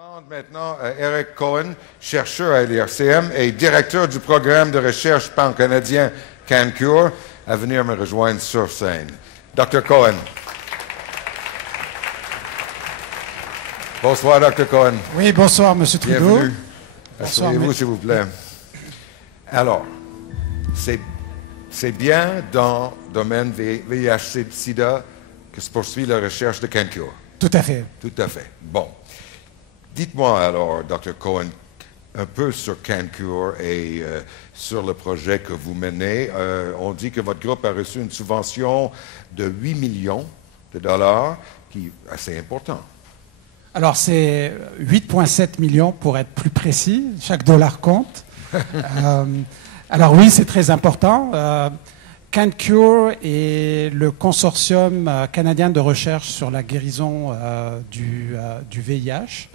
demande maintenant à Eric Cohen, chercheur à l'IRCM et directeur du programme de recherche pan-canadien CanCure, à venir me rejoindre sur scène. Dr. Cohen. Bonsoir, Dr. Cohen. Oui, bonsoir, M. Trudeau. Bienvenue. Asseyez-vous, s'il vous plaît. Alors, c'est bien dans le domaine VIH-Sida que se poursuit la recherche de CanCure. Tout à fait. Tout à fait. Bon. Dites-moi alors, Dr. Cohen, un peu sur CanCure et sur le projet que vous menez. On dit que votre groupe a reçu une subvention de 8 millions de dollars, qui est assez important. Alors, c'est 8,7 millions pour être plus précis. Chaque dollar compte. Alors oui, c'est très important. CanCure est le consortium canadien de recherche sur la guérison du VIH.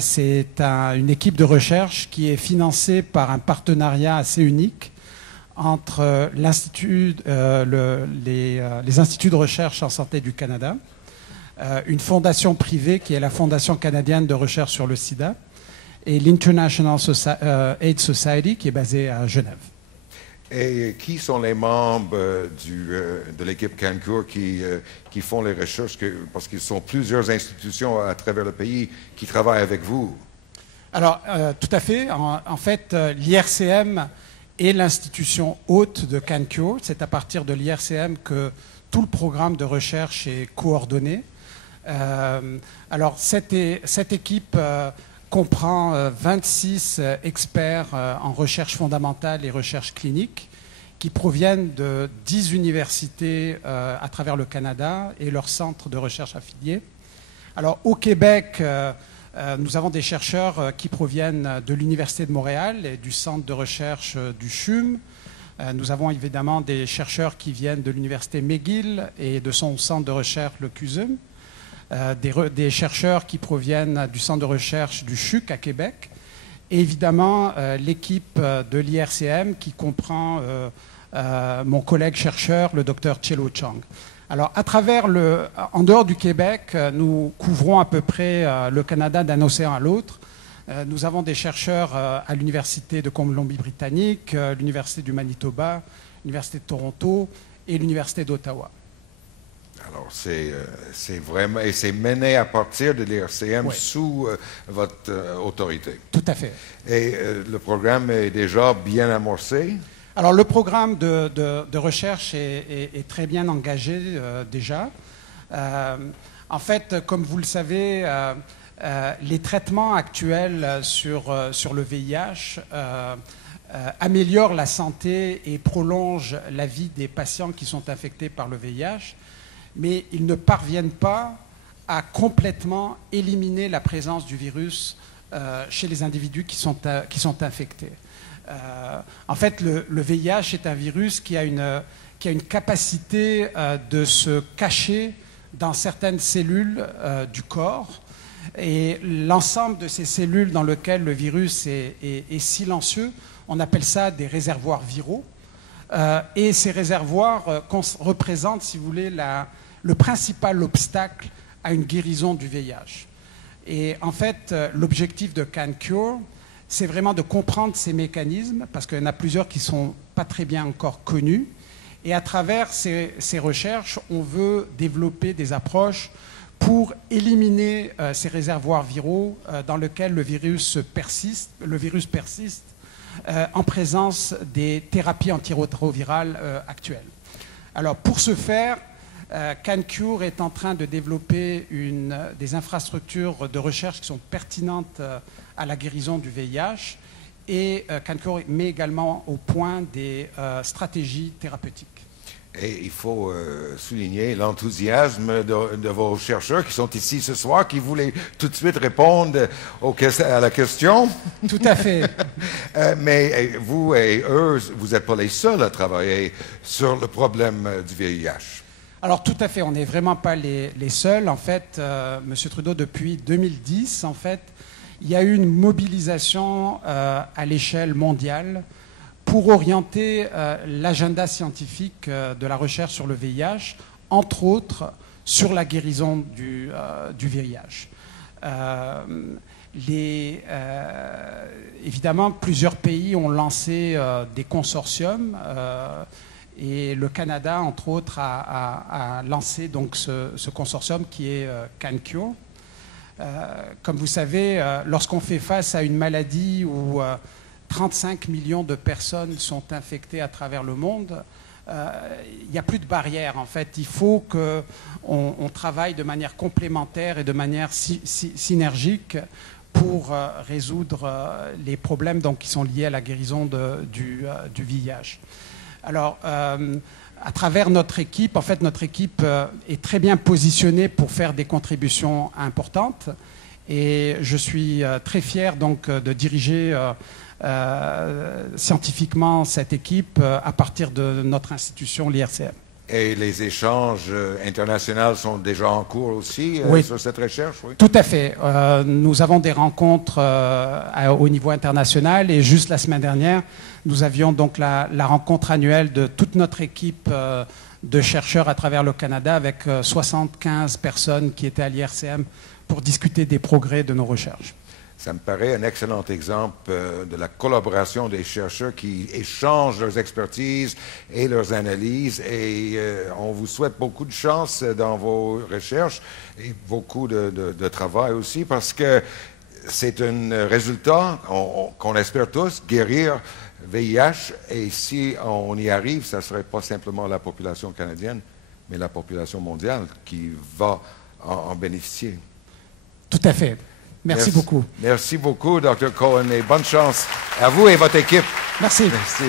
C'est une équipe de recherche qui est financée par un partenariat assez unique entre les instituts de recherche en santé du Canada, une fondation privée qui est la Fondation canadienne de recherche sur le sida, et l'International AIDS Society qui est basée à Genève. Et qui sont les membres de l'équipe CanCure qui font les recherches, parce qu'ils sont plusieurs institutions à travers le pays qui travaillent avec vous? Alors, tout à fait. En fait, l'IRCM est l'institution hôte de CanCure. C'est à partir de l'IRCM que tout le programme de recherche est coordonné. Alors, cette équipe comprend 26 experts en recherche fondamentale et recherche clinique qui proviennent de 10 universités à travers le Canada et leurs centres de recherche affiliés. Alors, au Québec, nous avons des chercheurs qui proviennent de l'Université de Montréal et du centre de recherche du CHUM. Nous avons évidemment des chercheurs qui viennent de l'Université McGill et de son centre de recherche, le CUSUM. Des chercheurs qui proviennent du centre de recherche du CHUC à Québec, et évidemment l'équipe de l'IRCM qui comprend mon collègue chercheur, le Dr Chelo Chang. Alors, en dehors du Québec, nous couvrons à peu près le Canada d'un océan à l'autre. Nous avons des chercheurs à l'Université de Colombie-Britannique, l'Université du Manitoba, l'Université de Toronto et l'Université d'Ottawa. Alors, c'est vraiment... Et c'est mené à partir de l'IRCM, oui, sous votre autorité. Tout à fait. Et le programme est déjà bien amorcé? Alors, le programme de recherche est très bien engagé déjà. En fait, comme vous le savez, les traitements actuels sur le VIH améliorent la santé et prolongent la vie des patients qui sont infectés par le VIH. Mais ils ne parviennent pas à complètement éliminer la présence du virus chez les individus qui sont infectés. En fait, le VIH est un virus qui a une capacité de se cacher dans certaines cellules du corps. Et l'ensemble de ces cellules dans lesquelles le virus est silencieux, on appelle ça des réservoirs viraux. Et ces réservoirs représentent, si vous voulez, le principal obstacle à une guérison du VIH. Et en fait, l'objectif de CanCure, c'est vraiment de comprendre ces mécanismes, parce qu'il y en a plusieurs qui ne sont pas très bien encore connus. Et à travers ces recherches, on veut développer des approches pour éliminer ces réservoirs viraux dans lesquels le virus persiste en présence des thérapies antirétrovirales actuelles. Alors, pour ce faire, CanCure est en train de développer des infrastructures de recherche qui sont pertinentes à la guérison du VIH, et CanCure met également au point des stratégies thérapeutiques. Et il faut souligner l'enthousiasme de vos chercheurs qui sont ici ce soir, qui voulaient tout de suite répondre à la question. Tout à fait. Mais vous et eux, vous n'êtes pas les seuls à travailler sur le problème du VIH. Alors tout à fait, on n'est vraiment pas les seuls. En fait, M. Trudeau, depuis 2010, en fait, il y a eu une mobilisation à l'échelle mondiale pour orienter l'agenda scientifique de la recherche sur le VIH, entre autres sur la guérison du VIH. Évidemment, plusieurs pays ont lancé des consortiums et le Canada, entre autres, a lancé donc ce consortium qui est CanCure. Comme vous savez, lorsqu'on fait face à une maladie où 35 millions de personnes sont infectées à travers le monde, il n'y a plus de barrière. En fait, il faut qu'on travaille de manière complémentaire et de manière synergique pour résoudre les problèmes donc, qui sont liés à la guérison du VIH. Alors, à travers notre équipe, en fait, notre équipe est très bien positionnée pour faire des contributions importantes. Et je suis très fier donc, de diriger scientifiquement cette équipe à partir de notre institution, l'IRCM. Et les échanges internationaux sont déjà en cours aussi oui. Sur cette recherche? Oui. Tout à fait. Nous avons des rencontres au niveau international et juste la semaine dernière, nous avions donc la rencontre annuelle de toute notre équipe de chercheurs à travers le Canada avec 75 personnes qui étaient à l'IRCM pour discuter des progrès de nos recherches. Ça me paraît un excellent exemple de la collaboration des chercheurs qui échangent leurs expertises et leurs analyses. Et on vous souhaite beaucoup de chance dans vos recherches et beaucoup de travail aussi parce que c'est un résultat qu'on espère tous, guérir VIH. Et si on y arrive, ça ne serait pas simplement la population canadienne, mais la population mondiale qui va en bénéficier. Tout à fait. Merci beaucoup. Merci beaucoup, Dr. Cohen, et bonne chance à vous et votre équipe. Merci. Merci.